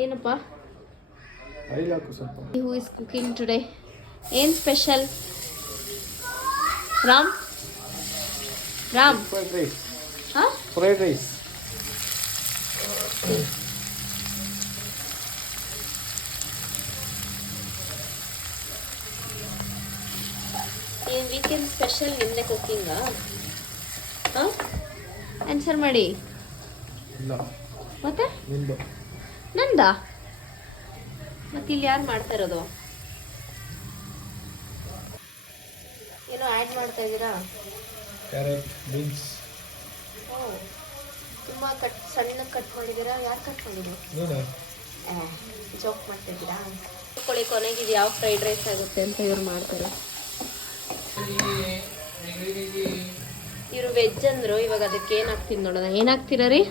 ಏನಪ್ಪ? Who is cooking today? ಏನು special? Ram fried rice. ಹಾಂ Fried rice. ಈ ವೀಕೆಂಡ್ ಸ್ಪೆಷಲ್ ನಿಮ್ಮದೇ ಕುಕ್ಕಿಂಗಾ? ಹಾಂ ಆನ್ಸರ್ ಮಾಡಿ. ಇಲ್ಲ. ಮತ್ತೆ ನಿಂದು. ನಂದಾ? ಮತ್ತೆ ಇಲ್ಲಿ ಯಾರು ಮಾಡ್ತಾ ಇರೋದು? ಏನೋ ಆ್ಯಡ್ ಮಾಡ್ತಾ ಇದ್ದೀರಾ? Carrot, beans. ಓ, ತುಂಬ ಸಣ್ಣ ಕಟ್ ಮಾಡಿದ್ದೀರಾ? ಯಾರು ಕಟ್ ಮಾಡಿದ್ರು? ನೀನು. ಜೋಕ್ ಮಾಡ್ತಿದ್ದೀರಾ? ಕೊಳಿ ಕೊನೆಗೆ ಇದು ಯಾವ ಫ್ರೈಡ್ ರೈಸ್ ಆಗುತ್ತೆ ಅಂತ ಇವ್ರು ಮಾಡ್ತಾರೆ. ಇವರು ವೆಜ್ ಅಂದರು, ಇವಾಗ ಅದಕ್ಕೆ ಏನು ಹಾಕ್ತೀನಿ ನೋಡೋಣ. ಏನು ಹಾಕ್ತೀರಾ ರೀ?